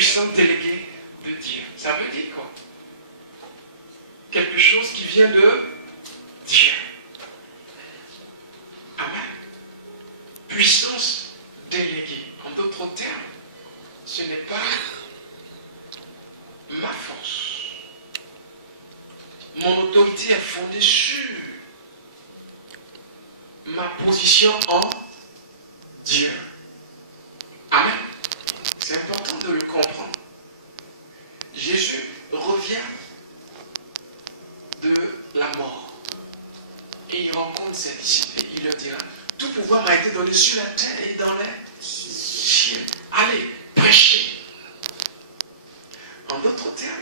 puissance déléguée de Dieu. Ça veut dire quoi? Quelque chose qui vient de Dieu. Amen. Puissance déléguée. En d'autres termes, ce n'est pas ma force. Mon autorité est fondée sur ma position en Dieu. Amen. C'est important de le comprendre. Jésus revient de la mort et il rencontre ses disciples et il leur dira: tout pouvoir m'a été donné sur la terre et dans les cieux. Allez, prêchez. En d'autres termes,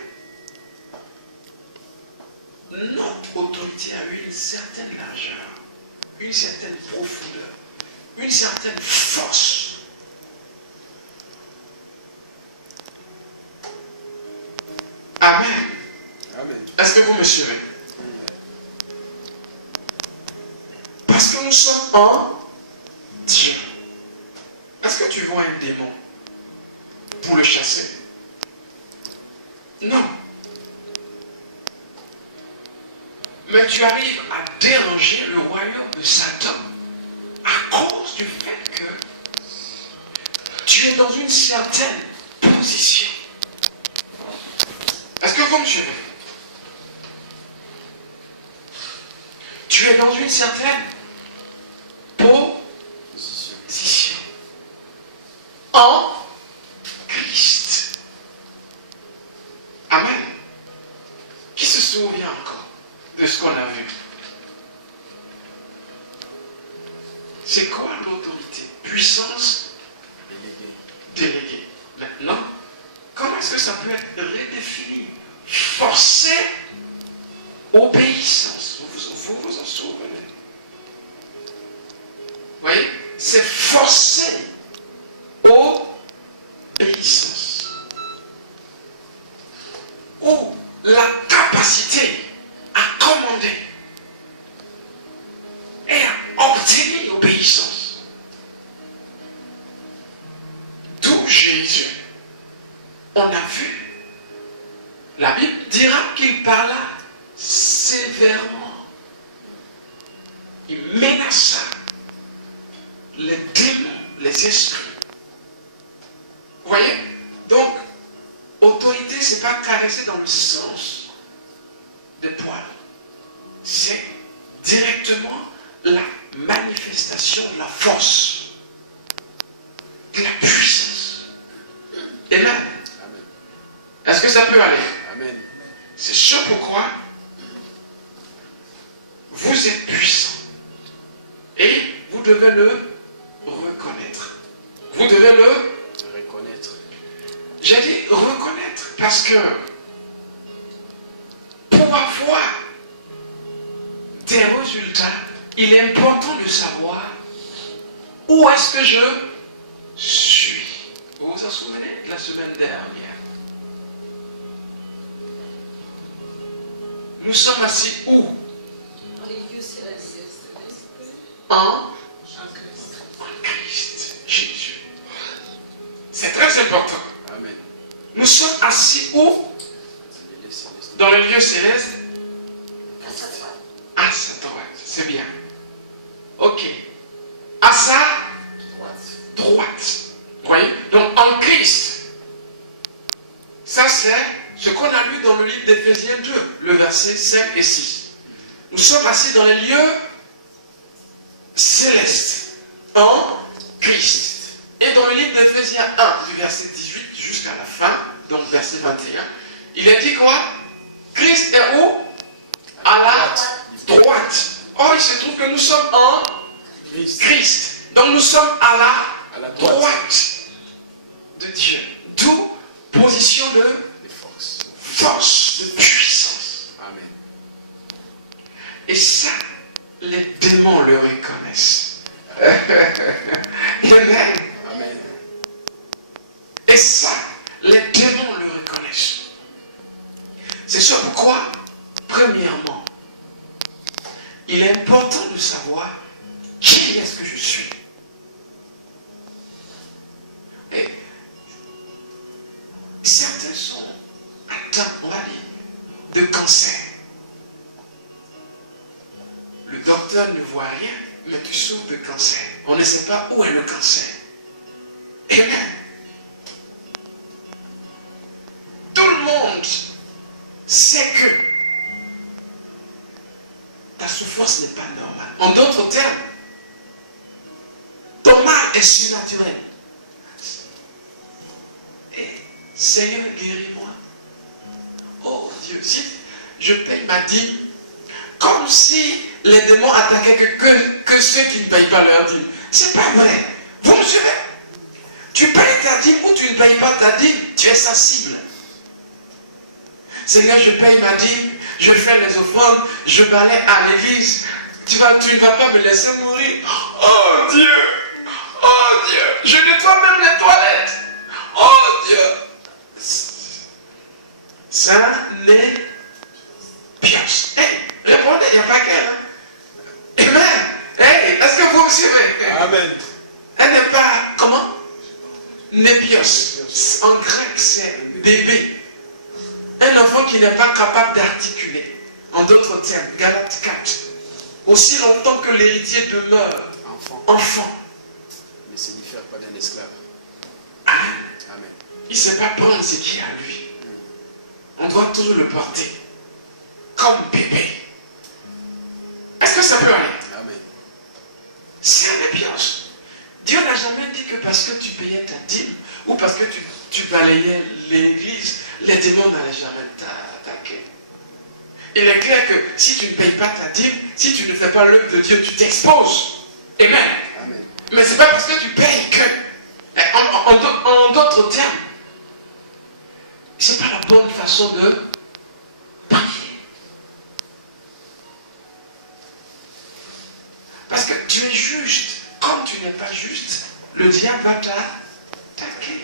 notre autorité a eu une certaine largeur, une certaine profondeur, une certaine force. Amen. Amen. Est-ce que vous me suivez? Parce que nous sommes en Dieu. Est-ce que tu vois un démon pour le chasser? Non. Mais tu arrives à déranger le royaume de Satan à cause du fait que tu es dans une certaine position. Est-ce que vous me suivez? Tu es dans une certaine position en Christ. Amen. Qui se souvient encore de ce qu'on a vu? C'est quoi l'autorité? Puissance déléguée. Maintenant, comment est-ce que ça peut être redéfini? Forcé obéissance. Vous vous en souvenez? Vous voyez? C'est forcé obéissance. Ou la capacité à commander et à obtenir obéissance. D'où Jésus, on a vu, la Bible dira qu'il parla sévèrement. Il menaça les démons, les esprits. Vous voyez? Donc, autorité, ce n'est pas caresser dans le sens des poils. C'est directement la manifestation de la force, de la puissance. Amen. Est-ce que ça peut aller? Amen. C'est ce pourquoi vous êtes puissant. Et vous devez le reconnaître. Vous devez le reconnaître. J'ai dit reconnaître parce que pour avoir des résultats, il est important de savoir où est-ce que je suis. Vous vous en souvenez de la semaine dernière? Nous sommes assis où? En Christ Jésus. C'est très important. Amen. Nous sommes assis où? Dans les lieux célestes. À sa droite. C'est bien. Ok. À sa droite. Vous voyez? Donc en Christ. Ça c'est ce qu'on a lu dans le livre d'Éphésiens 2, le verset 5 et 6. Nous sommes assis dans les lieux célestes en Christ. Et dans le livre d'Éphésiens 1, du verset 18 jusqu'à la fin, donc verset 21, il est dit quoi? Christ est où? À la droite. Or, il se trouve que nous sommes en Christ. Donc nous sommes à la droite de Dieu. D'où position de force, de puissance. Amen. Et ça, les démons le reconnaissent. Amen. Amen. Et ça, les démons le reconnaissent. C'est ça pourquoi, premièrement, il est important de savoir qui est-ce que je suis. Et docteur ne voit rien, mais tu souffres de cancer. On ne sait pas où est le cancer. Amen. Tout le monde sait que ta souffrance n'est pas normale. En d'autres termes, ton mal est surnaturel. Et Seigneur, guéris-moi. Oh Dieu, si je paye ma dîme, comme si les démons attaquaient que ceux qui ne payent pas leur dîme. C'est pas vrai. Vous me suivez? Tu payes ta dîme ou tu ne payes pas ta dîme, tu es sa cible. Seigneur, je paye ma dîme, je fais les offrandes, je balaie à l'église. Tu ne vas pas me laisser mourir. Oh Dieu! Oh Dieu! Je nettoie même les toilettes. Oh Dieu! Ça n'est pioche. Hey, répondez, il n'y a pas qu'elle. Amen. Hey, est-ce que vous me suivez? Amen. Elle n'est pas, comment? Népios. En grec, c'est bébé. Un enfant qui n'est pas capable d'articuler. En d'autres termes, Galates 4. Aussi longtemps que l'héritier demeure enfant. Ne se diffère pas d'un esclave. Amen. Amen. Il ne sait pas prendre ce qui est à lui. On doit toujours le porter comme bébé. Est-ce que ça peut aller? Amen. C'est un épiage. Dieu n'a jamais dit que parce que tu payais ta dîme ou parce que tu balayais l'église, les démons n'allaient jamais t'attaquer. Il est clair que si tu ne payes pas ta dîme, si tu ne fais pas l'œuvre de Dieu, tu t'exposes. Amen. Amen. Mais ce n'est pas parce que tu payes que. En d'autres termes, ce n'est pas la bonne façon de prier. Parce que tu es juste. Comme tu n'es pas juste, le diable va t'attaquer.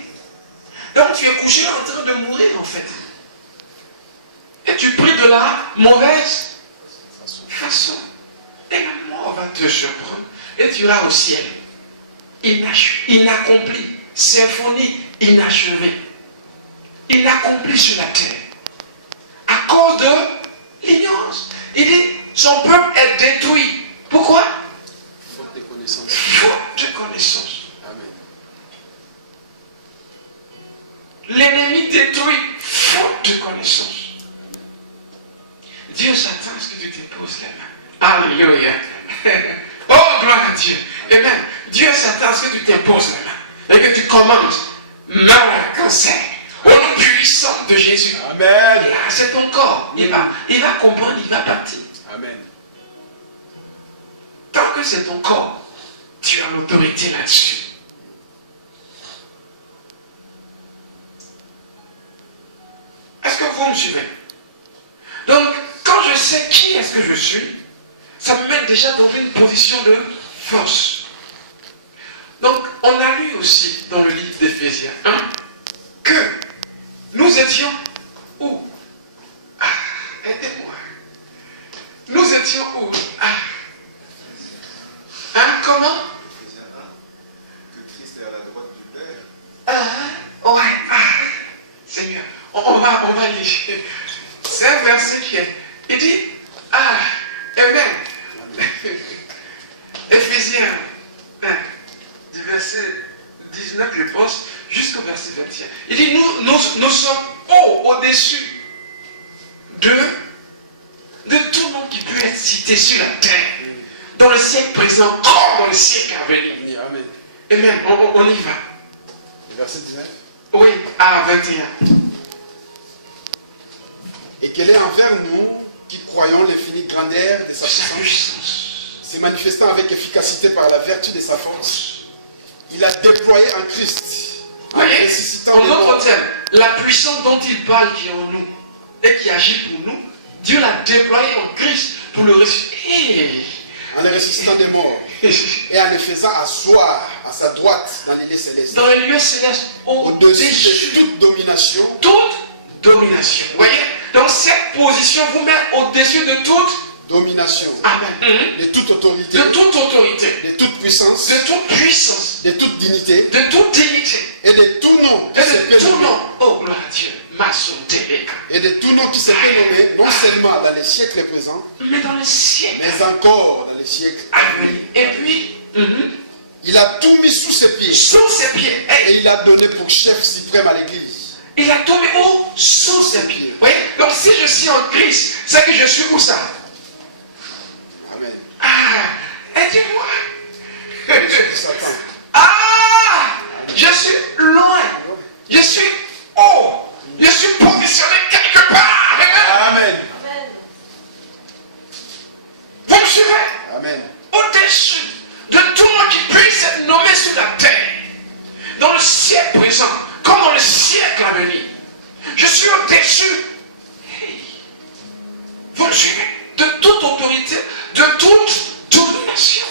Donc tu es couché en train de mourir en fait. Et tu pries de la mauvaise façon. Et la mort va te surprendre. Et tu iras au ciel. Inaccompli. Symphonie inachevée. Inaccompli sur la terre. À cause de l'ignorance. Il dit, son peuple est détruit. Pourquoi? Faute de connaissance. Faute de connaissance. Amen. L'ennemi détruit. Faute de connaissance. Dieu s'attend à ce que tu te poses les mains. Alléluia. Oh, gloire à Dieu. Amen. Dieu s'attend à ce que tu te poses les mains. Et que tu commandes. Mal, cancer. Au nom puissant de Jésus. Amen. C'est ton corps. Il va comprendre, il va partir. Amen. Tant que c'est ton corps, tu as l'autorité là-dessus. Est-ce que vous me suivez? Donc, quand je sais qui est-ce que je suis, ça me met déjà dans une position de force. Donc, on a lu aussi dans le livre d'Éphésiens 1 que nous étions où? Ah, aidez-moi. Nous étions où? Ah. Hein, comment? Que Christ est à la droite du Père. Ah, ouais, ah. Seigneur, on va lire. C'est un verset qui est. Il dit, ah, amen. Éphésiens 1, du verset 19, je pense, jusqu'au verset 21. Il dit, nous sommes au-dessus de tout nom qui peut être cité sur la terre, dans le siècle présent, comme dans le siècle à venir. Amen. Amen, on y va. Verset 19. Oui, à 21. Et qu'elle est envers nous qui croyons l'infinie grandeur de sa Sa puissance, puissance. se manifestant avec efficacité par la vertu de sa force. Il a déployé en Christ, Voyez, ressuscitant en les morts, d'autres termes, la puissance dont il parle qui est en nous et qui agit pour nous, Dieu l'a déployée en Christ pour le ressusciter. en les ressuscitant des morts et en les faisant asseoir à sa droite dans les lieux célestes, Dans les lieux célestes, au-dessus au-dessus de toute domination, toute domination. Voyez, donc cette position vous met au-dessus de toute domination, Amen. de toute autorité, De toute autorité, de toute puissance, de toute puissance, de toute dignité de toute dignité, et de tout nom qui et se de peut tout nommer. nom. Oh, gloire à Dieu. Mason Teleka. Et de tout nom qui se peut nommer, non seulement dans les siècles présents, Mais dans le ciel, mais encore dans les les siècles à venir. Et puis, il a tout mis sous ses pieds. sous ses pieds, hey, Et il a donné pour chef suprême à l'église. il a tombé où? Sous ses pieds. Vous voyez? Donc si je suis en Christ, c'est que je suis où ça? Amen. Ah, aidez-moi. Satan. Ah, je suis loin. Je suis haut. Je suis positionné quelque part. Amen. Amen. Vous me suivez? Amen. Au-dessus de tout le monde qui puisse être nommé sur la terre, dans le siècle présent, comme dans le siècle à venir. Je suis au-dessus. Hey. Vous me suivez? De toute autorité, de toute domination.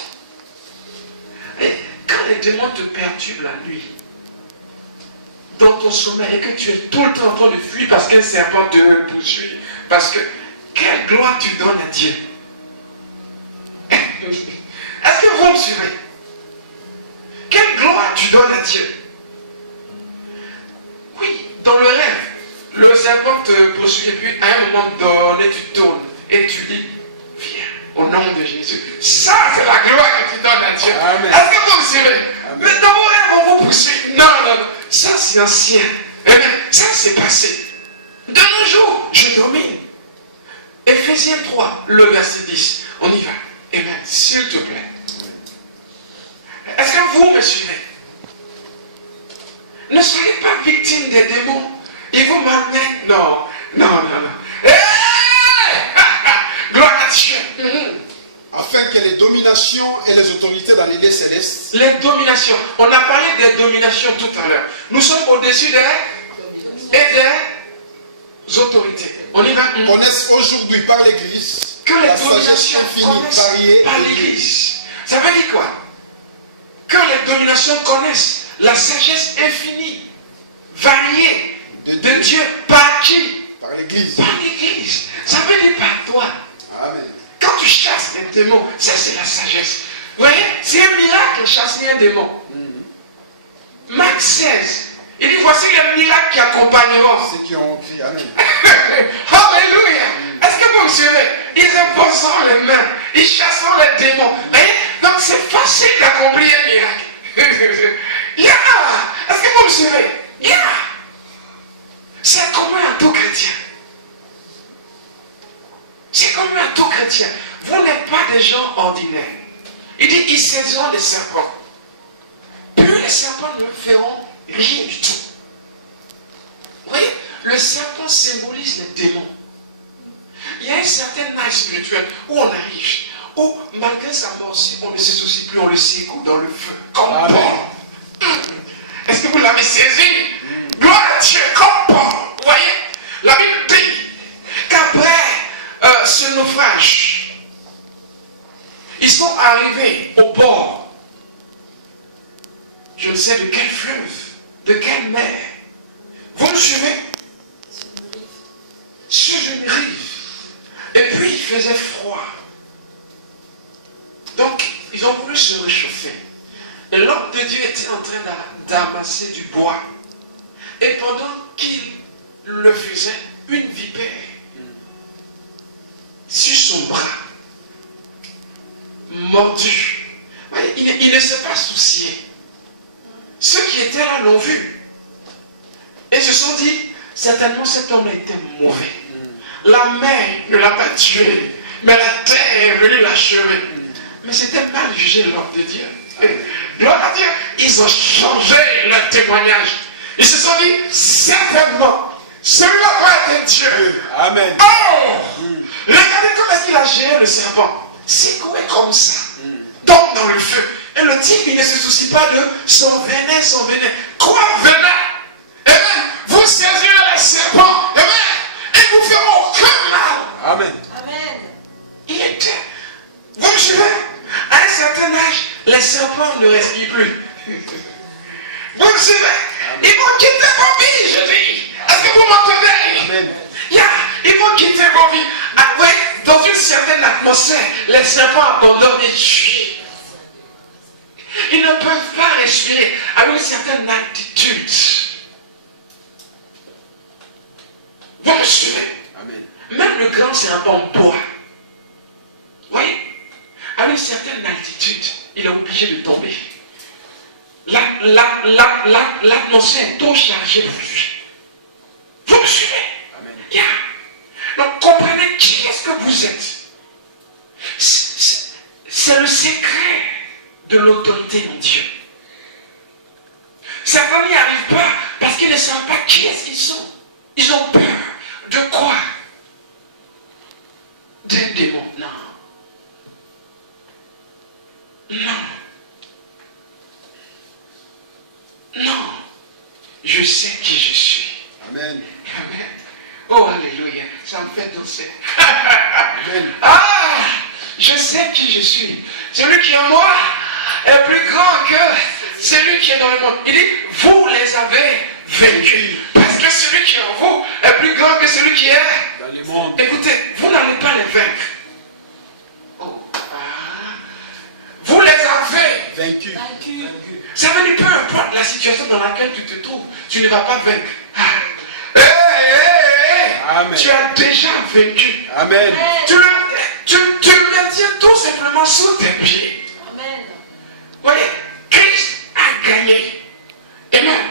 Et quand les démons te perturbent la nuit, dans ton sommeil, et que tu es tout le temps en train de fuir parce qu'un serpent te poursuit, parce que quelle gloire tu donnes à Dieu? Est-ce que vous me suivez? Quelle gloire tu donnes à Dieu? Oui, dans le rêve, le serpent te poursuit et puis à un moment donné, tu tournes et tu dis, viens, au nom de Jésus. Ça, c'est la gloire que tu donnes à Dieu. Amen. Est-ce que vous me suivez? Amen. Mais dans vos rêves, on vous poursuit. Non, non, non. Ça, c'est ancien. Eh bien, ça, c'est passé. De nos jours, je domine. Ephésiens 3, le verset 10. On y va. Amen. S'il te plaît. Est-ce que vous me suivez? Ne soyez pas victime des démons. Ils vous malmènent. Non, non, non, non. Hey! Gloire à Dieu. Afin que les dominations et les autorités dans l'idée céleste Les dominations. On a parlé des dominations tout à l'heure. Nous sommes au-dessus des autorités. On y va. connaissent aujourd'hui par l'église Que les la sagesse dominations infinie, connaissent variée par l'Église. Ça veut dire quoi? Que les dominations connaissent la sagesse infinie, variée de Dieu. Par qui? par l'église. Par l'Église. Ça veut dire par toi. Amen. Quand tu chasses les démons, ça c'est la sagesse. Vous voyez? C'est un miracle de chasser un démon. Marc 16. Il dit, voici les miracles qui accompagneront. Ceux qui ont crié Amen. Alléluia. Est-ce que vous me suivez? Ils imposeront les mains. Ils chasseront les démons. Vous voyez? Donc c'est facile d'accomplir un miracle. Yeah. Est-ce que vous me suivez? Yeah. C'est commun à tout chrétien. C'est commun à tout chrétien. Vous n'êtes pas des gens ordinaires. Il dit, ils saisiront des serpents. Puis les serpents ne feront rien du tout. Vous voyez, le serpent symbolise les démons. Il y a un certain âge spirituel où on arrive, où malgré sa morsure, on ne se soucie plus, on le secoue dans le feu, comme Amen. Paul. Est-ce que vous l'avez saisi? Gloire à Dieu, comme Paul. Vous voyez, la Bible dit qu'après ce naufrage, ils sont arrivés au port. Je ne sais de quel fleuve, de quelle mer. Vous me suivez? Sur une rive. Et puis il faisait froid. Donc ils ont voulu se réchauffer. Et l'homme de Dieu était en train d'amasser du bois. Et pendant qu'il le faisait, une vipère sur son bras, mordu. Il ne s'est pas soucié. Ceux qui étaient là l'ont vu. Et se sont dit, certainement cet homme a été mauvais. La mer ne l'a pas tué, mais la terre est venue l'achever. Mais c'était mal jugé l'homme de Dieu. Gloire à Dieu, ils ont changé leur témoignage. Ils se sont dit, certainement, celui-là va être Dieu. Amen. Oh! Regardez comment il a géré le serpent. Secoué comme ça. Tombe dans le feu. Et le type, il ne se soucie pas de son venin, son venin. Quoi, venin? Amen. Vous saisirez les serpents. Amen. Et vous feront aucun mal. Amen. Amen. Il était. Vous me suivez? À un certain âge, les serpents ne respirent plus. Vous me suivez? Ils vont quitter vos vies, je dis. Est-ce que vous m'entendez? Amen. Yeah, ils vont quitter vos vies. Après, dans une certaine atmosphère, les serpents abandonnent et fuient. Ils ne peuvent pas respirer avec une certaine altitude. Vous me suivez? Amen. Même le grand serpent boit. Vous voyez? À une une certaine altitude, il est obligé de tomber. L'atmosphère est trop chargée pour lui. Vous me suivez? Amen. Yeah. Donc comprenez qui est-ce que vous êtes. C'est le secret de l'autorité en Dieu. Certains n'y arrivent pas parce qu'ils ne savent pas qui est-ce qu'ils sont. Ils ont peur. De quoi? D'un démon. Non. Non. Non. Je sais qui je suis. Amen. Amen. Oh, alléluia. Ça me fait danser. Amen. Ah! Je sais qui je suis. Celui qui est en moi est plus grand que celui qui est dans le monde. Il dit, vous les avez vaincus. Parce que celui qui est en vous est plus grand que celui qui est Dans le monde. Écoutez, vous n'allez pas les vaincre. Oh. Ah. Vous les avez. Vaincu. Ça veut dire peu importe la situation dans laquelle tu te trouves, tu ne vas pas vaincre. Ah. Hey, hey, hey. Amen. Tu as déjà vaincu. Amen. Tu le tiens tout simplement sous tes pieds. Amen. Vous voyez, Christ a gagné. Amen.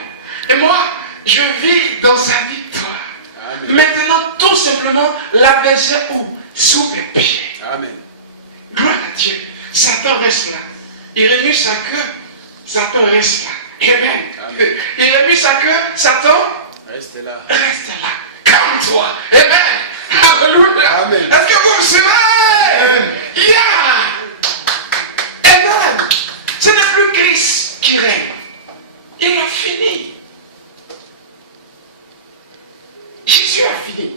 Et moi, je vis dans sa victoire. Amen. Maintenant, tout simplement, la verser où? Sous tes pieds. Amen. Gloire à Dieu. Satan reste là. Il remue sa queue. Satan reste là. Amen. Amen. Il remue sa queue. Satan Reste là. reste là. Calme-toi. Amen. Alléluia. Amen. Est-ce que vous me suivez? Amen. Yeah. Amen. Ce n'est plus Christ qui règne. Il a fini. Jésus a fini.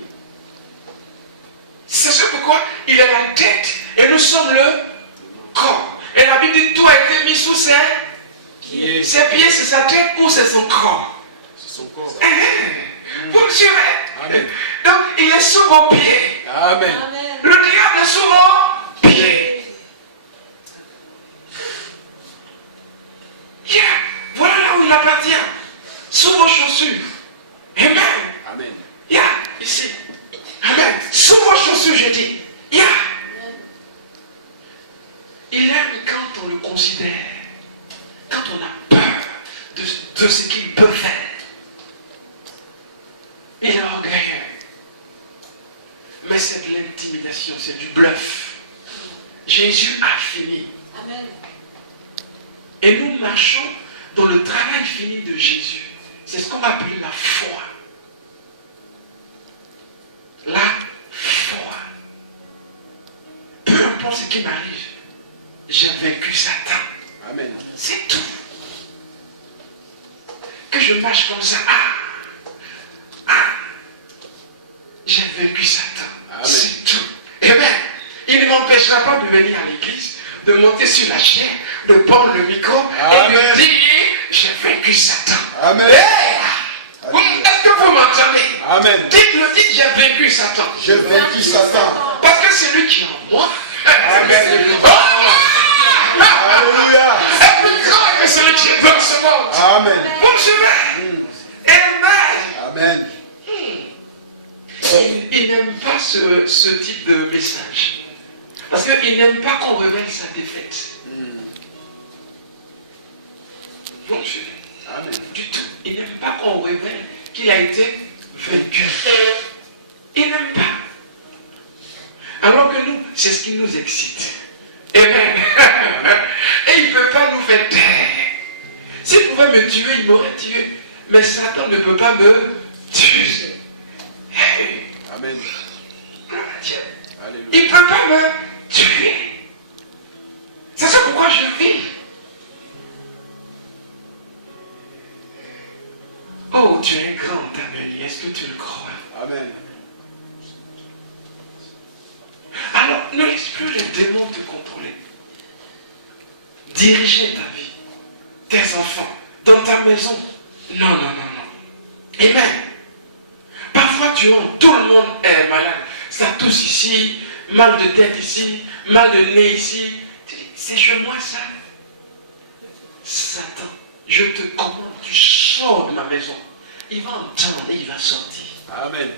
C'est ce pourquoi il est la tête et nous sommes le corps. Et la Bible dit tout a été mis sous ses pieds, c'est sa tête ou c'est son corps. C'est son corps. Vous me suivez? Amen. Donc il est sous vos pieds. Amen. Amen. Le diable est sous vos pieds. Yeah. Voilà là où il appartient. Sous vos chaussures. Amen. Amen. Yeah. Ici. Amen. Sous vos chaussures, je dis. Yeah. Il aime quand on le considère. Quand on a peur de ce qu'il peut faire. Il est orgueilleux. Mais c'est de l'intimidation, c'est du bluff. Jésus a fini. Amen. Et nous marchons dans le travail fini de Jésus. C'est ce qu'on va appeler la foi. La foi. Peu importe ce qui m'arrive, j'ai vaincu Satan. Amen. C'est tout. Que je marche comme ça. J'ai vaincu Satan. Amen. C'est tout. Amen. Il ne m'empêchera pas de venir à l'église, de monter sur la chair, de prendre le micro Amen. et de dire j'ai vaincu Satan. Amen. Hey! Alléluia. Est-ce que vous m'entendez? Amen. Dites-le, dites j'ai vaincu Satan. J'ai vaincu Satan. Parce que c'est lui qui est en moi. Amen. Oh! Alléluia. est plus grand que celui qui est dans ce monde. Amen. Vous me suivez? Amen. Amen. Il n'aime pas ce type de message. Parce qu'il n'aime pas qu'on révèle sa défaite. Vous me suivez? Amen. Du tout. Il n'aime pas qu'on révèle qu'il a été vaincu. Il n'aime pas. Alors que nous, c'est ce qui nous excite. Amen. Et il ne peut pas nous faire taire. S'il pouvait me tuer, il m'aurait tué. Mais Satan ne peut pas me tuer. Hey. Amen. Gloire à Dieu. Alléluia. Il ne peut pas me tuer. C'est ça pourquoi je vis. Oh, tu es grand, Amélie. Est-ce que tu le crois? Amen. Alors, ne laisse plus les démons te contrôler. Diriger ta vie, tes enfants, dans ta maison. Non, non, non, non. Amen. Parfois, tu vois, tout le monde est malade. Ça tousse ici, mal de tête ici, mal de nez ici. Tu dis, c'est chez moi ça. Satan, je te commande, tu sors de ma maison. Il va entendre et il va sortir. Amen.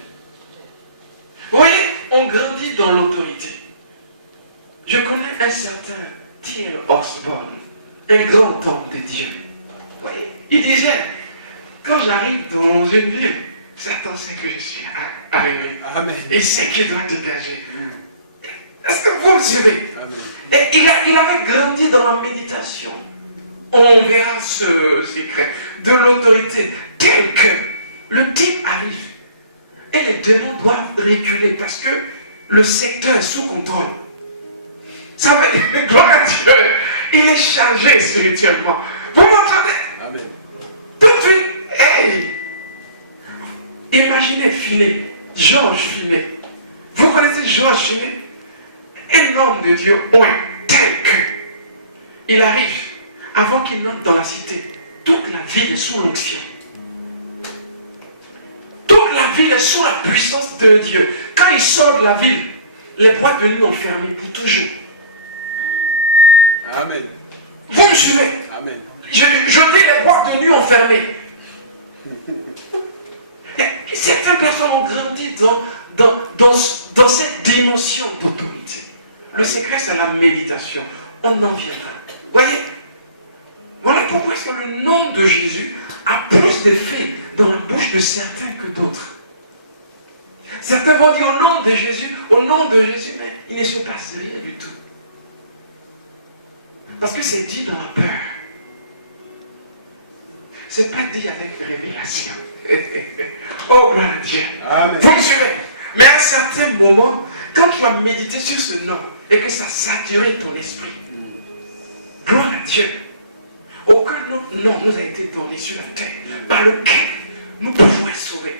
Vous voyez, on grandit dans l'autorité. Je connais un certain T.L. Osborne, un grand homme de Dieu. Vous voyez, il disait, quand j'arrive dans une ville, Satan sait que je suis arrivé. Amen. Et sait qu'il doit dégager. Est-ce que vous me suivez? Amen. Et il avait grandi dans la méditation. On verra ce secret de l'autorité tel que le type arrive et les démons doivent reculer parce que le secteur est sous contrôle. Ça veut dire, gloire à Dieu, il est chargé spirituellement. Vous m'entendez? Amen. Tout de suite, hey! Imaginez Finet, Georges Finet. Vous connaissez Georges Finet? Un homme de Dieu, ouais, tel que. Il arrive, avant qu'il entre dans la cité, toute la ville est sous l'onction. Toute la ville est sous la puissance de Dieu. Quand il sort de la ville, les boîtes de nuit ont fermé pour toujours. Amen. Vous me suivez? Amen. Je dis, les boîtes de nuit ont fermé. Et certaines personnes ont grandi dans cette dimension d'autorité. Le secret, c'est la méditation. On en viendra. Voyez? Voilà pourquoi est-ce que le nom de Jésus a plus d'effet dans la bouche de certains que d'autres. Certains vont dire au nom de Jésus, mais il ne se passe rien du tout. Parce que c'est dit dans la peur. C'est pas dit avec révélation. Oh, gloire à Dieu. Amen. Vous me suivez? Mais à un certain moment, quand tu vas méditer sur ce nom et que ça sature ton esprit, gloire à Dieu. Aucun nom nous a été donné sur la terre par lequel nous pouvons être sauvés.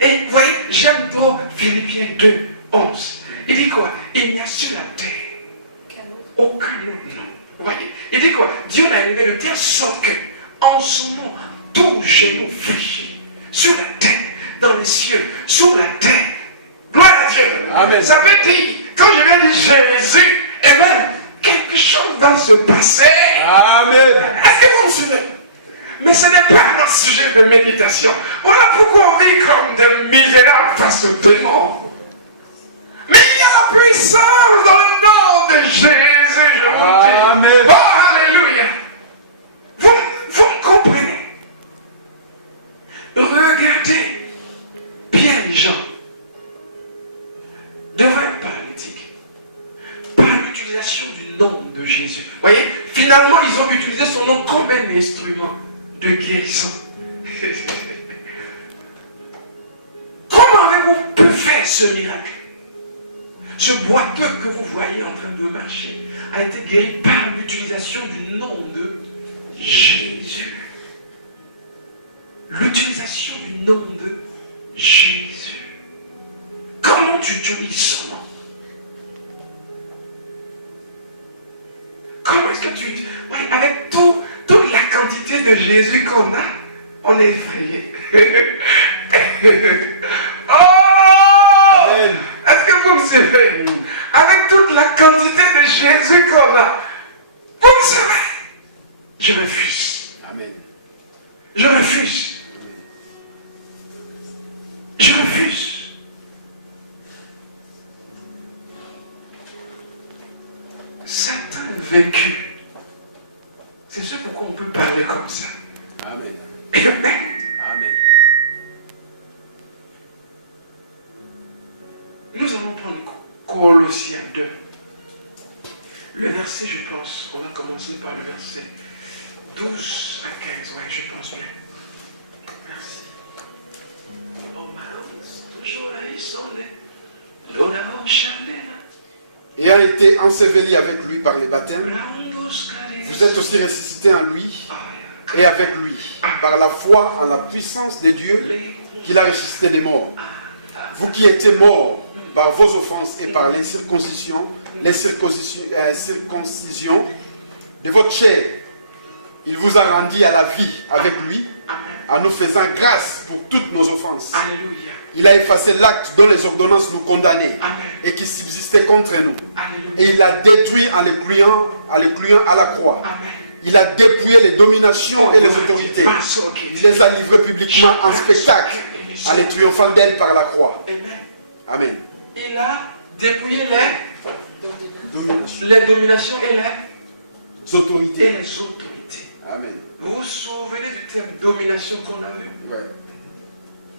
Et vous voyez, j'aime trop Philippiens 2, 11. Il dit quoi? Il n'y a sur la terre aucun autre nom. Vous voyez, il dit quoi? Dieu l'a élevé de telle sorte que, en son nom, tout genou fléchit sur la terre, dans les cieux, sur la terre. Gloire à Dieu. Amen. Ça veut dire, quand je vais dire Jésus, eh bien, quelque chose va se passer. Amen. Est-ce que vous me suivez? Mais ce n'est pas un sujet de méditation. Voilà pourquoi on vit comme des misérables face au démon. Mais il y a la puissance dans le nom de Jésus, je vous le dis. Amen. Oh, alléluia. Vous me comprenez? Regardez bien les gens devant un paralytique par l'utilisation du nom de Jésus. Vous voyez, finalement, ils ont utilisé son nom comme un instrument de guérison. Comment avez-vous pu faire ce miracle? Ce boiteux que vous voyez en train de marcher a été guéri par l'utilisation du nom de Jésus. L'utilisation du nom de Jésus. Comment tu utilises son nom? Comment est-ce que tu... Oui, avec toute la quantité de Jésus qu'on a, on est effrayé. Oh! Amen. Est-ce que vous me suivez? Avec toute la quantité de Jésus qu'on a, vous me savez, je refuse. Amen. Je refuse. Je refuse. Satan est vaincu. C'est ce pourquoi on peut parler comme ça. Amen. Et le Père, Amen. nous allons prendre Colossiens 2. Le verset, je pense, on va commencer par le verset 12 à 15. Ouais, je pense bien. Merci. Oh, malheureusement, toujours là, ils sont là. L'eau là, on chardait là. Ayant été enseveli avec lui par les baptêmes, Là, on doit vous êtes aussi ressuscités en lui et avec lui, par la foi en la puissance de Dieu qu'il a ressuscité des morts. Vous qui étiez morts par vos offenses et par les circoncisions de votre chair, il vous a rendu à la vie avec lui, en nous faisant grâce pour toutes nos offenses. Alléluia. Il a effacé l'acte dont les ordonnances nous condamnaient Amen. et qui subsistait contre nous. Alléluia. Et il l'a détruit en les clouant à la croix. Amen. Il a dépouillé les dominations et les autorités. Il Amen. les a livrées publiquement en spectacle, en les triomphant d'elles par la croix. Amen. Il a dépouillé les domination. les dominations et les Autorités. autorités. Amen. Vous vous souvenez du terme domination qu'on a vu? Ouais.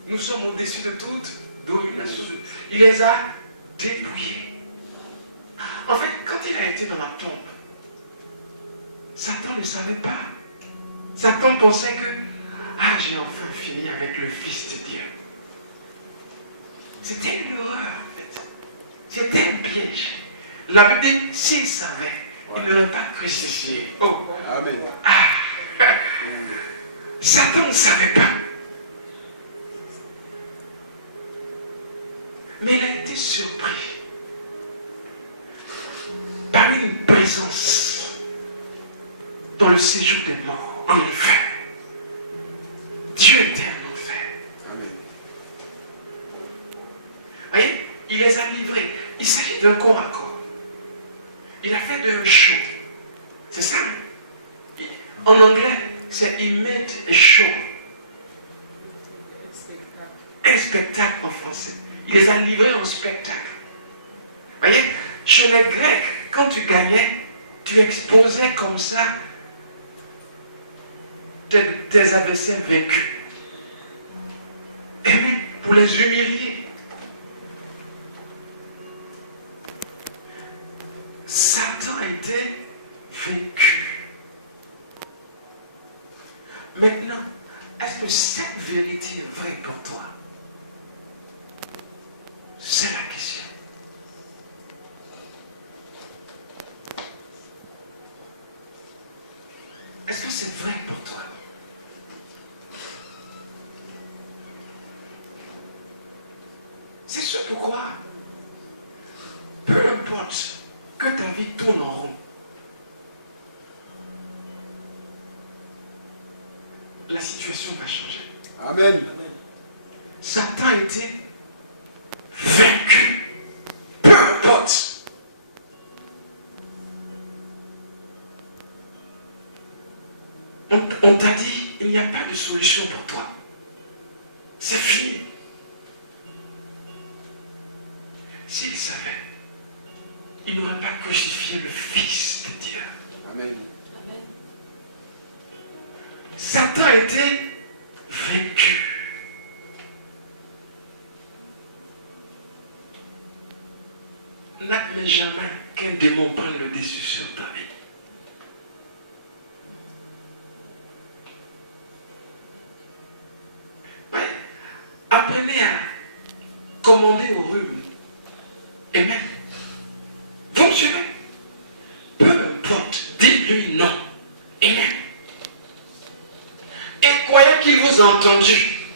Nous sommes au-dessus de toute domination. Il les a dépouillés. En fait, quand il a été dans la tombe, Satan ne savait pas. Satan pensait que, j'ai enfin fini avec le Fils de Dieu. C'était une erreur, en fait. C'était un piège. La Bible dit, s'il savait, il n'aurait pas crucifié. Oh. Amen. Satan ne savait pas. Mais il a été surpris par une présence dans le séjour des morts, en enfer. Dieu était en enfer. Amen. Vous voyez, il les a livrés. Il s'agit d'un corps à corps. Il a fait d'un show. C'est ça. En anglais, c'est he made a show. Un spectacle en français. Il les a livrés au spectacle. Vous voyez, chez les Grecs, quand tu gagnais, tu exposais comme ça tes adversaires vaincus. Et même pour les humilier. Satan a été vaincu. Maintenant, est-ce que cette vérité est vraie pour toi? C'est la question. Est-ce que c'est vrai pour toi? C'est ce pourquoi, peu importe que ta vie tourne en rond, la situation va changer. Amen. Satan a été vaincu. Peu importe. On t'a dit, il n'y a pas de solution pour toi. C'est fini. S'il savait, il n'aurait pas crucifié le Fils de Dieu. Amen. Satan a été vaincu. N'admets jamais qu'un démon prenne le dessus sur ta vie. Ouais. Apprenez à commander au rhume. Et même, vous me suivez? Peu importe, dites-lui non. Et même. Et croyez qu'il vous a entendu.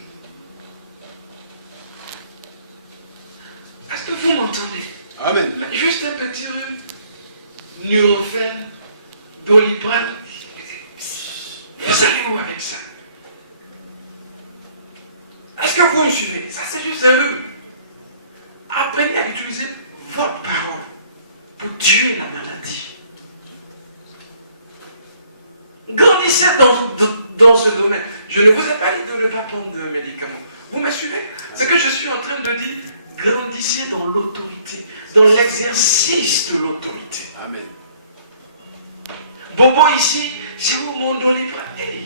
Est-ce que vous m'entendez? Amen. Juste un petit rhume, Nurofen, Doliprane. Vous allez où avec ça? Est-ce que vous me suivez? Ça, c'est juste un rhume. Apprenez à utiliser votre parole pour tuer la maladie. Grandissez dans ce domaine. Je ne vous ai pas dit de ne pas prendre de médicaments. Vous me suivez? Ce que je suis en train de dire, grandissez dans l'autorité, dans l'exercice de l'autorité. Amen. Bobo ici, c'est où mon Doliprane? Hey.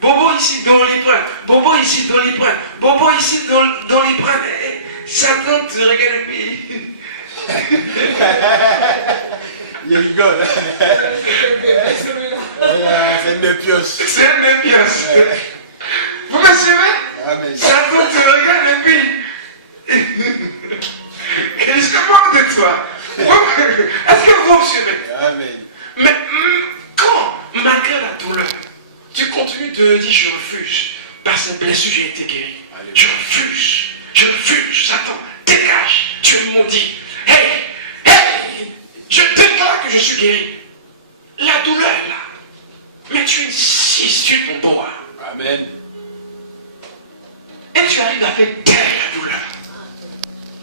Bobo ici, Doliprane. Bobo ici, Doliprane. Bobo ici, Doliprane. Hey. Satan te regarde et puis... Il rigole. C'est une pioche. C'est un des pièces. Vous me suivez? Amen. Satan te regarde et puis... Je se moque de toi. Est-ce que vous me suivez? Amen. Mais quand, malgré la douleur, tu continues de dire je refuse, par cette blessure j'ai été guéri. Je refuse, Satan, dégage, tu es maudit. Hey, je déclare que je suis guéri. La douleur est là, mais tu insistes, tu es ton droit. Amen. Et tu arrives à faire taire la douleur.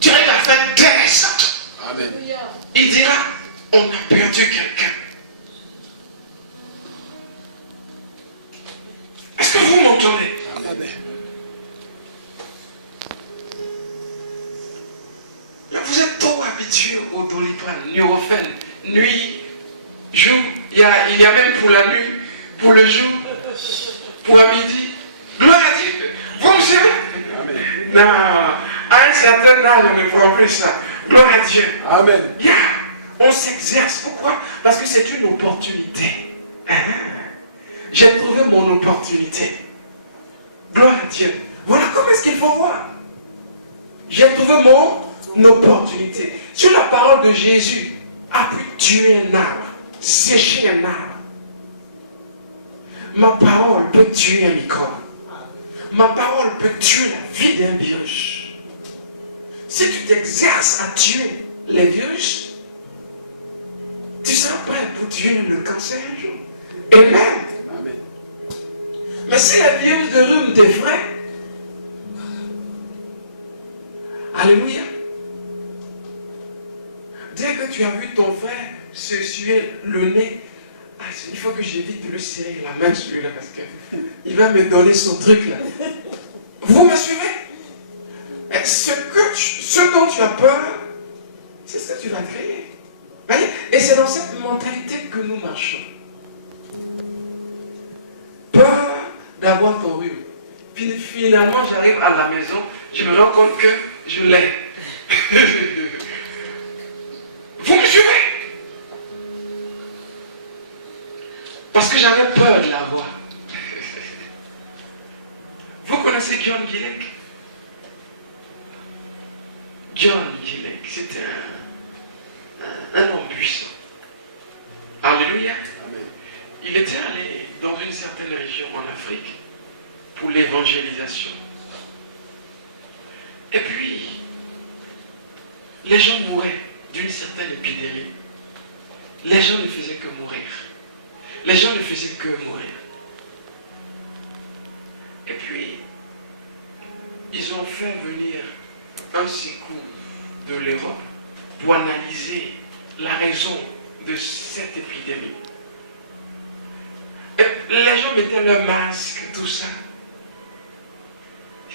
Tu arrives à faire taire Satan. Amen. Il dira, on a perdu quelqu'un. Est-ce que vous m'entendez? Amen. Vous êtes trop habitué au Doliprane, Nurofen, il y a même pour la nuit, pour le jour, pour à midi. Gloire à Dieu. Vous me suivez? Amen. Non, à un certain âge, on ne prend plus ça. Gloire à Dieu. Amen. Yeah. On s'exerce. Pourquoi? Parce que c'est une opportunité. Hein? J'ai trouvé mon opportunité. Gloire à Dieu. Voilà comment est-ce qu'il faut voir. J'ai trouvé mon opportunité. Sur la parole de Jésus, a pu tuer un arbre, sécher un arbre. Ma parole peut tuer un microbe. Ma parole peut tuer la vie d'un virus. Si tu t'exerces à tuer les virus, tu seras prêt pour tuer le cancer un jour. Amen. Amen. Mais si les virus de rhume t'effraient, alléluia. Dès que tu as vu ton frère se suer le nez, il faut que j'évite de le serrer la main celui-là parce qu'il va me donner son truc là. Vous me suivez? Ce dont tu as peur, c'est ce que tu vas créer. Voyez? Et c'est dans cette mentalité que nous marchons. Peur d'avoir ton rhume. Puis finalement, j'arrive à la maison, je me rends compte que je l'ai. Vous me suivez? Parce que j'avais peur de l'avoir. Vous connaissez John Gillick? John Gillick, c'était un homme puissant. Alléluia. Amen. Il était allé dans une certaine région en Afrique pour l'évangélisation. Et puis, les gens mouraient d'une certaine épidémie. Les gens ne faisaient que mourir. Les gens ne faisaient que mourir. Et puis, ils ont fait venir un secours de l'Europe pour analyser la raison de cette épidémie. Et les gens mettaient leurs masques, tout ça.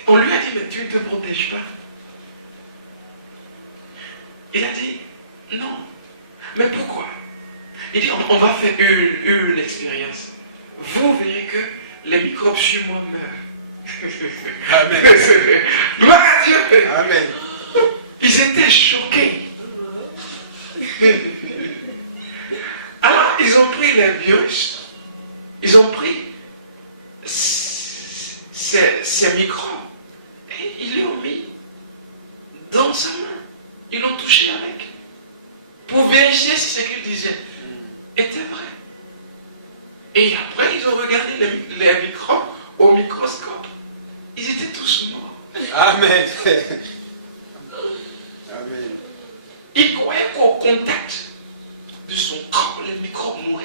On lui a dit, mais tu ne te protèges pas. Il a dit, non. Mais pourquoi? Il dit, on va faire une expérience. Vous verrez que les microbes sur moi meurent. Amen. Gloire à Dieu. Amen. Ils étaient choqués. Alors, ils ont pris les virus, ils ont pris ces microbes et ils les ont mis dans sa main. Ils l'ont touché avec pour vérifier si ce qu'il disait était vrai. Et après, ils ont regardé les microbes au microscope. Ils étaient tous morts. Amen. Amen. Il croyait qu'au contact de son corps, les microbes mouraient.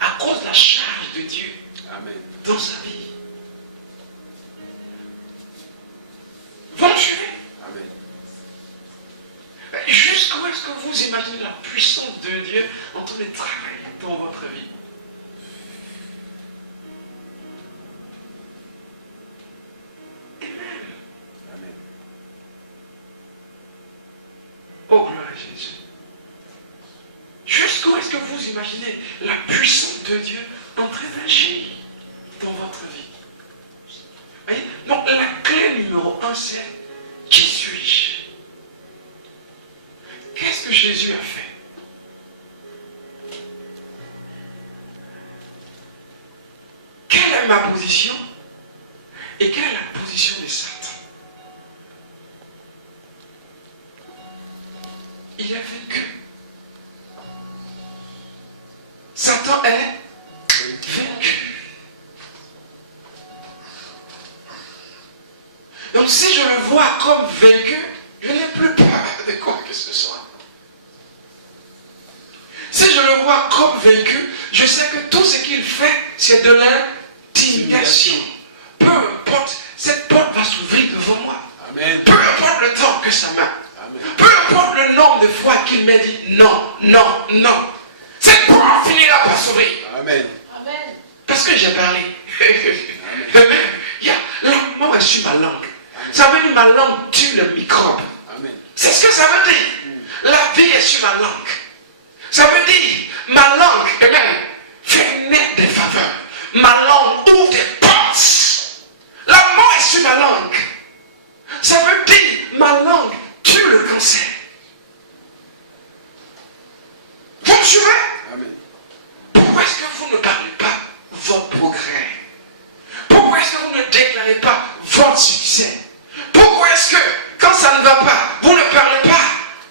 À cause de la charge de Dieu Amen. dans sa vie. Vous me suivez? Amen. Jusqu'où est-ce que vous imaginez la puissance de Dieu en train de travailler dans votre vie? Amen. Oh, gloire à Jésus. Jusqu'où est-ce que vous imaginez la puissance de Dieu en train d'agir dans votre vie? Voyez? Donc, la clé numéro 1, c'est qui suis-je? Qu'est-ce que Jésus a fait? Quelle est ma position? Et quelle est la position de Satan? Il est vaincu. Satan est vaincu. Donc si je le vois comme vaincu, je n'ai plus peur de quoi que ce soit. Si je le vois comme vaincu, je sais que tout ce qu'il fait, c'est de l'intimidation. Peu importe, cette porte va s'ouvrir devant moi. Amen. Peu importe le temps que ça m'a. Amen. Peu importe le nombre de fois qu'il m'a dit non, non, non. Cette porte finira par s'ouvrir. Amen. Parce que j'ai parlé. La mort est sur ma langue. Ça veut dire ma langue tue le microbe. Amen. C'est ce que ça veut dire. La vie est sur ma langue. Ça veut dire ma langue, amen, vous ne parlez pas votre progrès? Pourquoi est-ce que vous ne déclarez pas votre succès? Pourquoi est-ce que, quand ça ne va pas, vous ne parlez pas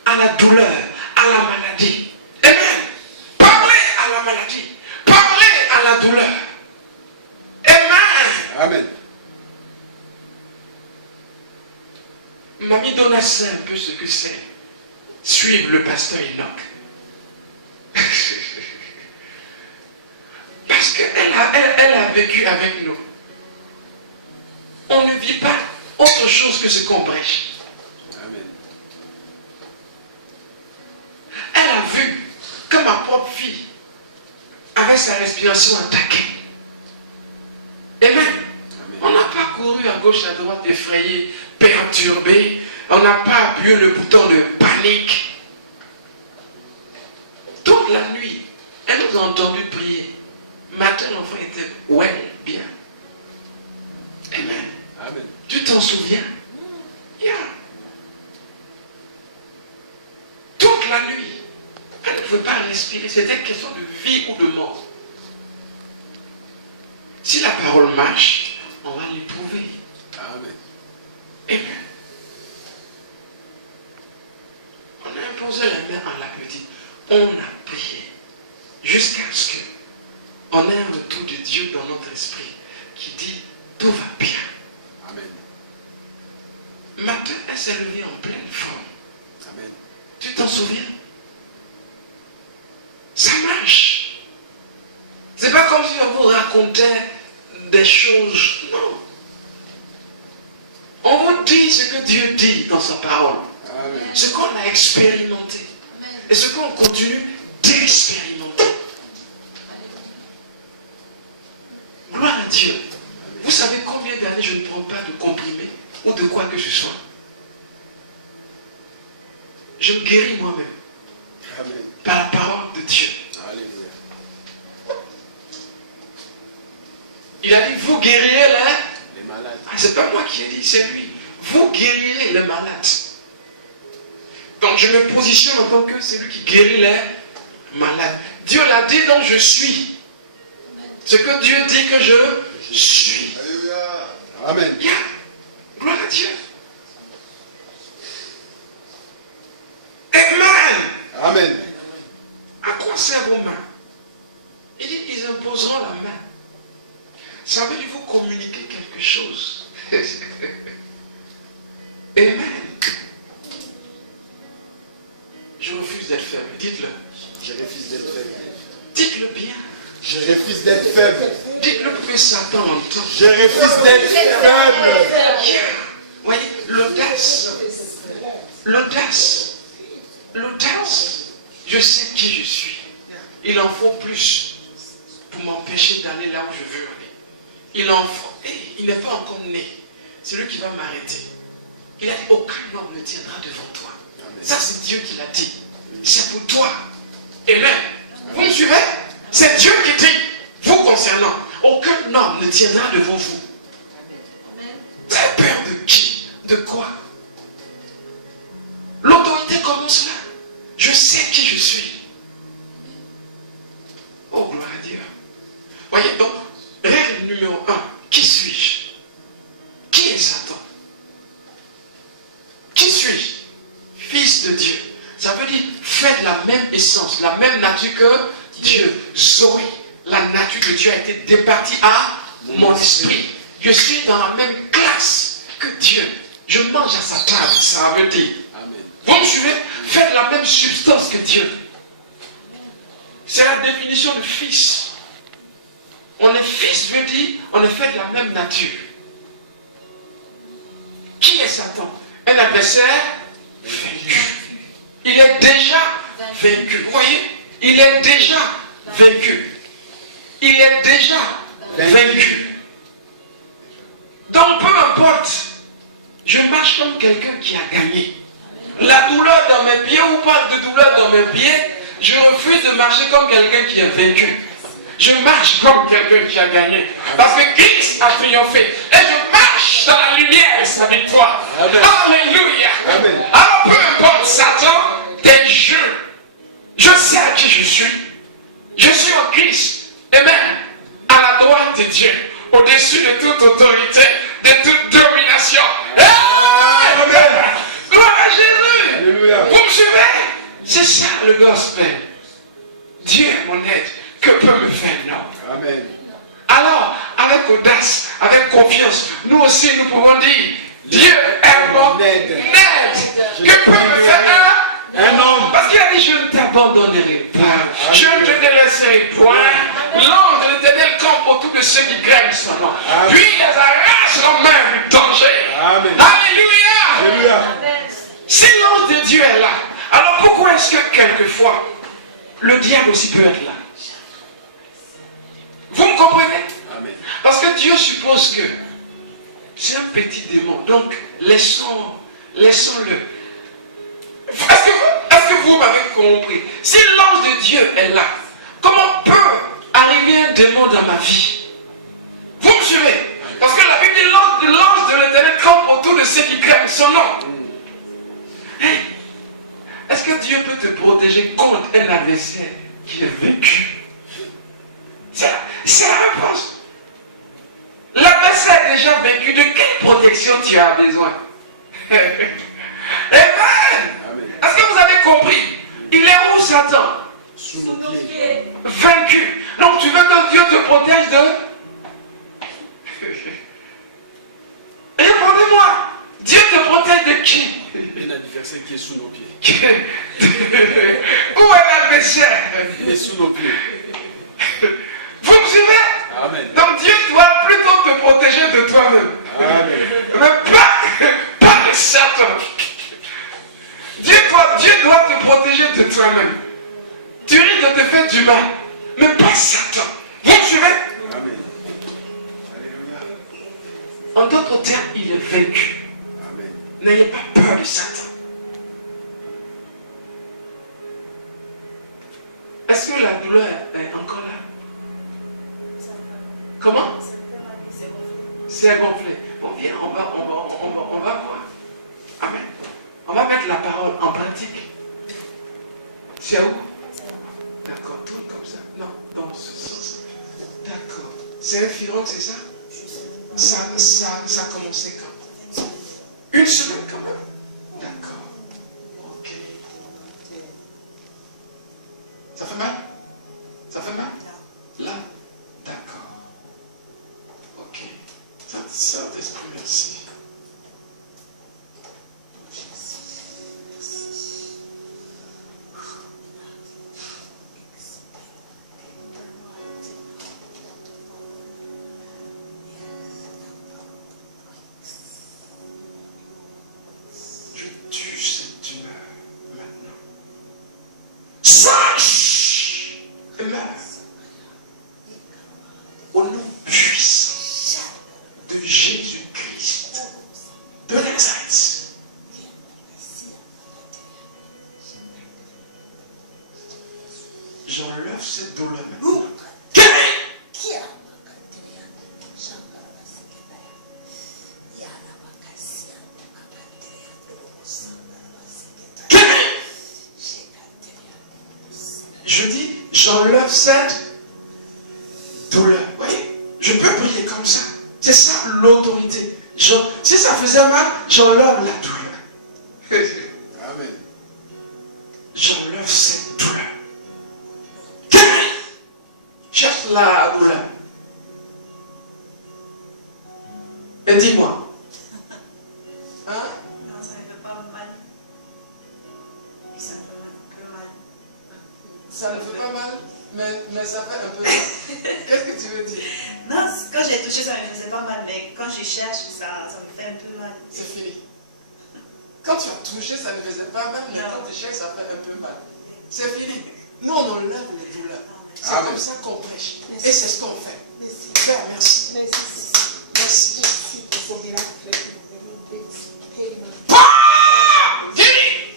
à la douleur, à la maladie? Amen. Parlez à la maladie. Parlez à la douleur. Amen. Amen. Mamie Donna sait un peu ce que c'est. Suivre le pasteur Enoch. Parce qu'elle a vécu avec nous. On ne vit pas autre chose que ce qu'on prêche. Amen. Elle a vu que ma propre fille avait sa respiration attaquée. Amen. On n'a pas couru à gauche, à droite, effrayé, perturbé. On n'a pas appuyé le bouton de panique. Toute la nuit, elle nous a entendu prier. Matin, l'enfant était bien. Amen. Amen. Tu t'en souviens? Yeah. Toute la nuit, elle ne pouvait pas respirer. C'était une question de vie ou de mort. Si la parole marche, on va l'éprouver. Amen. Amen. On a imposé la main à la petite. On a prié jusqu'à ce qu'on ait un retour de Dieu dans notre esprit qui dit tout va bien. Amen. Matin, elle s'est levée en pleine forme. Amen. Tu t'en souviens? Ça marche. C'est pas comme si on vous racontait des choses. Non. On vous dit ce que Dieu dit dans sa parole. Amen. Ce qu'on a expérimenté. Et ce qu'on continue d'expérimenter. Gloire à Dieu. Vous savez combien d'années je ne prends pas de comprimés ou de quoi que ce soit. Je me guéris moi-même. Amen. Par la parole de Dieu. Alléluia. Il a dit, vous guérirez Les malades. c'est pas moi qui ai dit, c'est lui. Vous guérirez les malades. Donc je me positionne en tant que celui qui guérit les malades. Dieu l'a dit, donc je suis. Ce que Dieu dit que je suis. Alléluia. Amen. Yeah. Gloire à Dieu. Amen. Amen. À quoi servent vos mains? Il dit, ils imposeront la main. Ça veut dire vous communiquer quelque chose. Amen. Je refuse d'être faible. Dites-le. Je refuse d'être faible. Dites-le bien. Je refuse d'être faible. Dites-le pour que Satan l'entende. Je refuse d'être faible. Yeah. Voyez, l'audace. L'audace. L'audace. Je sais qui je suis. Il en faut plus pour m'empêcher d'aller là où je veux aller. Il en faut. Il n'est pas encore né. C'est lui qui va m'arrêter. Il a dit, aucun homme ne tiendra devant toi. Ça, c'est Dieu qui l'a dit. C'est pour toi. Amen. Vous me suivez? C'est Dieu qui dit, vous concernant, aucun homme ne tiendra devant vous. Vous avez peur de qui? De quoi? L'autorité commence là. Je sais qui je suis. Oh, gloire à Dieu. Voyez donc, règle numéro 1. Qui suis-je? Qui est Satan? Qui suis-je? Fils de Dieu. Ça veut dire, faites la même essence, la même nature que Dieu. Zoé, la nature de Dieu a été départie à mon esprit. Je suis dans la même classe que Dieu. Je mange à sa table, ça veut dire. Amen. Vous me suivez? Faites la même substance que Dieu. C'est la définition du fils. On est fils, veut dire, on est fait de la même nature. Qui est Satan? Un adversaire vaincu. Il est déjà vaincu. Vous voyez? Il est déjà vaincu. Il est déjà vaincu. Donc peu importe, je marche comme quelqu'un qui a gagné. La douleur dans mes pieds ou pas de douleur dans mes pieds, je refuse de marcher comme quelqu'un qui a vaincu. Je marche comme quelqu'un qui a gagné. Parce que Christ a triomphé. Et je marche dans la lumière de sa victoire. Amen. Alléluia. Amen. Alors peu importe Satan, tes jeux. Je sais à qui je suis. Je suis en Christ. Amen. Dieu, au-dessus de toute autorité, de toute domination. Amen. Gloire à Jésus. Alléluia. Vous me suivez? C'est ça le gospel. Dieu est mon aide. Que peut me faire l'homme? Amen. Alors, avec audace, avec confiance, nous aussi nous pouvons dire, Dieu est mon aide. Que peut me faire Un homme. Parce qu'il a dit, je ne t'abandonnerai pas. Je ne te délaisserai point. L'ange de l'Éternel campe autour de ceux qui craignent son nom. Puis ils arrachent même du danger. Amen. Alléluia. Alléluia. Si l'ange de Dieu est là, alors pourquoi est-ce que quelquefois le diable aussi peut être là? Vous me comprenez? Amen. Parce que Dieu suppose que c'est un petit démon. Donc laissons-le. Est-ce que vous m'avez compris? Si l'ange de Dieu est là, comment peut arriver un démon dans ma vie? Vous me suivez? Parce que la Bible dit l'ange de l'Éternel campe autour de ceux qui craignent son nom. Hey, est-ce que Dieu peut te protéger contre un adversaire qui est vaincu? C'est la réponse. L'adversaire est déjà vaincu. De quelle protection tu as besoin? Amen. Est-ce que vous avez compris? Il est où Satan? Sous nos pieds. Vaincu. Donc tu veux que Dieu te protège de... Répondez-moi. Dieu te protège de qui? Un adversaire qui est sous nos pieds. Où est l'adversaire? Il est sous nos pieds. Vous me suivez? Amen. Donc Dieu doit plutôt te protéger de toi-même. Amen. Mais pas de Satan. Dieu doit te protéger de toi-même. Tu risques de te faire du mal. Mais pas Satan. Vous me suivez? Amen. Alléluia. En d'autres termes, il est vaincu. Amen. N'ayez pas peur de Satan. Est-ce que la douleur est encore là? Comment? C'est gonflé. Bon, viens, on va voir. Amen. On va mettre la parole en pratique. C'est où? D'accord, tourne comme ça. Non, dans ce sens. D'accord. C'est un firon, c'est ça? Ça a commencé quand? Une semaine quand même? D'accord. Ok. Ça fait mal? Ça fait mal? Là? D'accord. Ok. Saint-Esprit, merci. Je tue cette tumeur maintenant. Sache et meurs. Au nom puissant de Jésus-Christ de Nazareth. J'enlève cette douleur maintenant. Je dis, j'enlève cette douleur. Vous voyez, je peux prier comme ça. C'est ça l'autorité. Si ça faisait mal, j'enlève la douleur. Amen. J'enlève cette douleur. Cherche la douleur. Et dis-moi. Hein? Non, ça ne fait pas mal. Oui, ça me fait un peu mal. Ça ne fait pas mal, mais ça fait un peu mal. Qu'est-ce que tu veux dire? Non, quand j'ai touché, ça ne me faisait pas mal, mais quand je cherche, ça me fait un peu mal. C'est fini. Quand tu as touché, ça ne faisait pas mal, mais Non. quand tu cherches, ça fait un peu mal. C'est fini. Nous, on enlève les douleurs. C'est Amen. comme ça qu'on prêche. Et c'est ce qu'on fait. Père, merci. Merci. Guéris.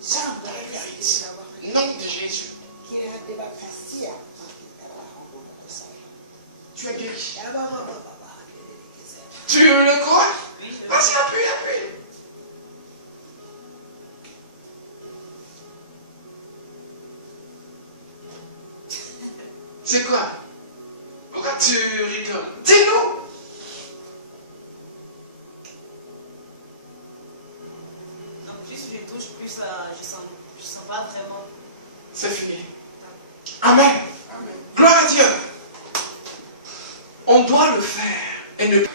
Ça, la vérité. Nom de Jésus. Tu es guéri. Tu le crois? Vas-y, appuie. C'est quoi? Pourquoi tu rigoles? Dis-nous. Donc plus je les touche, plus je sens pas vraiment. C'est fini. Amen. Gloire à Dieu. On doit le faire et ne.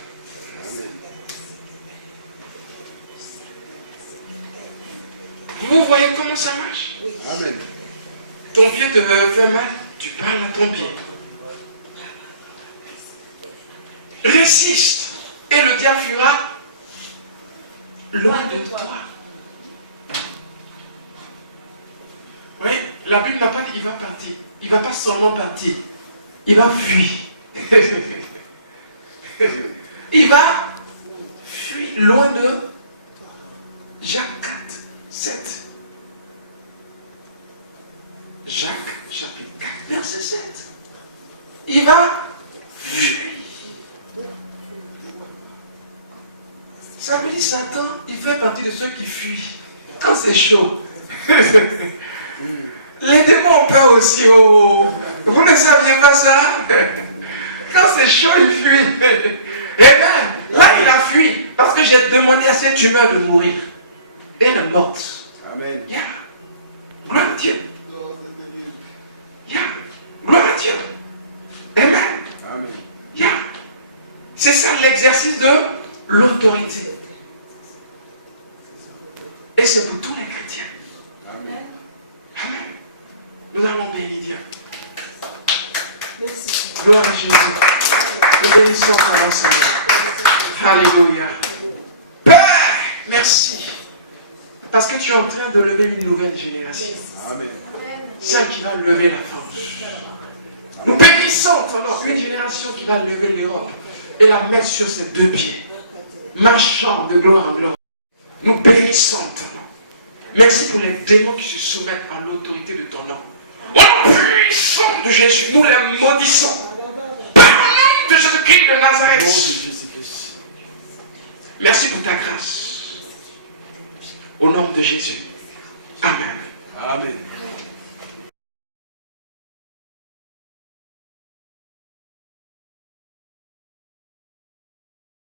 Vous voyez comment ça marche? Amen. Ton pied te fait mal, tu parles à ton pied. Résiste et le diable fuira loin de toi. Oui, la Bible n'a pas dit qu'il va partir. Il ne va pas seulement partir. Il va fuir. Il va fuir loin de Jacques 4, 7. Jacques chapitre 4, verset 7. Il va fuir. Ça veut dire Satan, il fait partie de ceux qui fuient. Quand c'est chaud. Les démons ont peur aussi. Oh. Vous ne saviez pas ça? Quand c'est chaud, il fuit. Eh bien, là, il a fui. Parce que j'ai demandé à cette humeur de mourir. Et elle est morte. Amen. Yeah. Gloire à Dieu. Yeah. Gloire à Dieu. Amen. Amen. Yeah. C'est ça l'exercice de l'autorité. Et c'est pour tous les chrétiens. Amen. Amen. Nous allons bénir Dieu. Gloire à Jésus. Nous bénissons ta Seigneur. Alléluia. Père, merci. Parce que tu es en train de lever une nouvelle génération. Amen. Celle qui va lever la France. Nous bénissons ton nom. Une génération qui va lever l'Europe et la mettre sur ses deux pieds. Marchant de gloire en gloire. Nous bénissons ton nom. Merci pour les démons qui se soumettent à l'autorité de ton nom. Au nom puissant de Jésus, nous les maudissons. Par le nom de Jésus-Christ de Nazareth. Merci pour ta grâce. Au nom de Jésus. Amen. Amen.